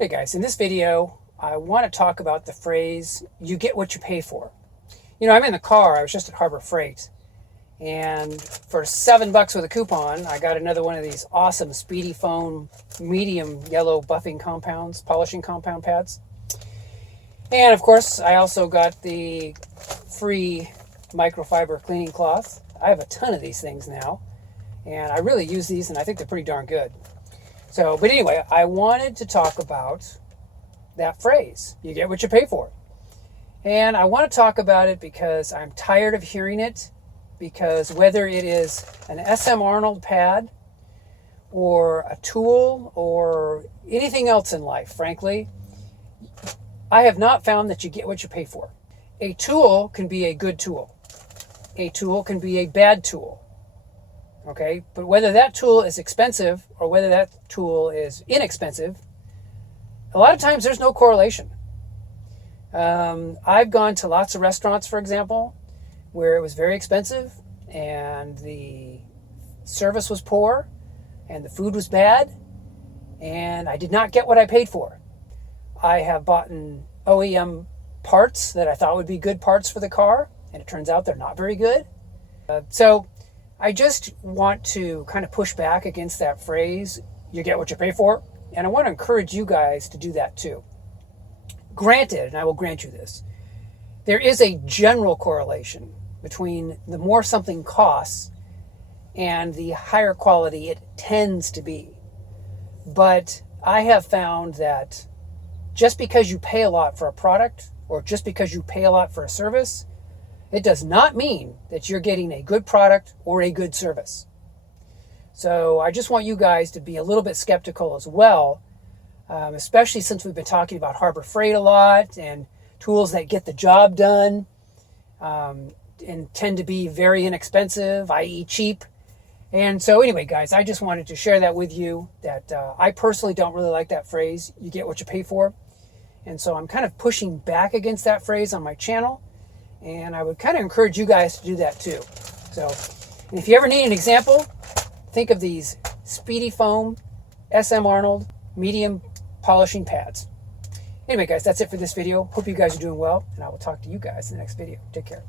Hey guys, in this video, I want to talk about the phrase, you get what you pay for. You know, I'm in the car, I was just at Harbor Freight, and for $7 with a coupon, I got another one of these awesome Speedy Foam medium yellow buffing compounds, polishing compound pads. And of course, I also got the free microfiber cleaning cloth. I have a ton of these things now, and I really use these, and I think they're pretty darn good. But anyway, I wanted to talk about that phrase, you get what you pay for. And I want to talk about it because I'm tired of hearing it, because whether it is an SM Arnold pad or a tool or anything else in life, frankly, I have not found that you get what you pay for. A tool can be a good tool. A tool can be a bad tool. Okay, but whether that tool is expensive or whether that tool is inexpensive, a lot of times there's no correlation. I've gone to lots of restaurants, for example, where it was very expensive and the service was poor and the food was bad and I did not get what I paid for. I have bought OEM parts that I thought would be good parts for the car, and it turns out they're not very good. So I just want to kind of push back against that phrase, you get what you pay for, and I want to encourage you guys to do that too. Granted, and I will grant you this, there is a general correlation between the more something costs and the higher quality it tends to be. But I have found that just because you pay a lot for a product or just because you pay a lot for a service, it does not mean that you're getting a good product or a good service. So I just want you guys to be a little bit skeptical as well, especially since we've been talking about Harbor Freight a lot and tools that get the job done and tend to be very inexpensive, i.e. cheap. And so anyway, guys, I just wanted to share that with you, that I personally don't really like that phrase, you get what you pay for. And so I'm kind of pushing back against that phrase on my channel. And I would kind of encourage you guys to do that too. So, and if you ever need an example, think of these Speedy Foam SM Arnold medium polishing pads. Anyway, guys, that's it for this video. Hope you guys are doing well, and I will talk to you guys in the next video. Take care.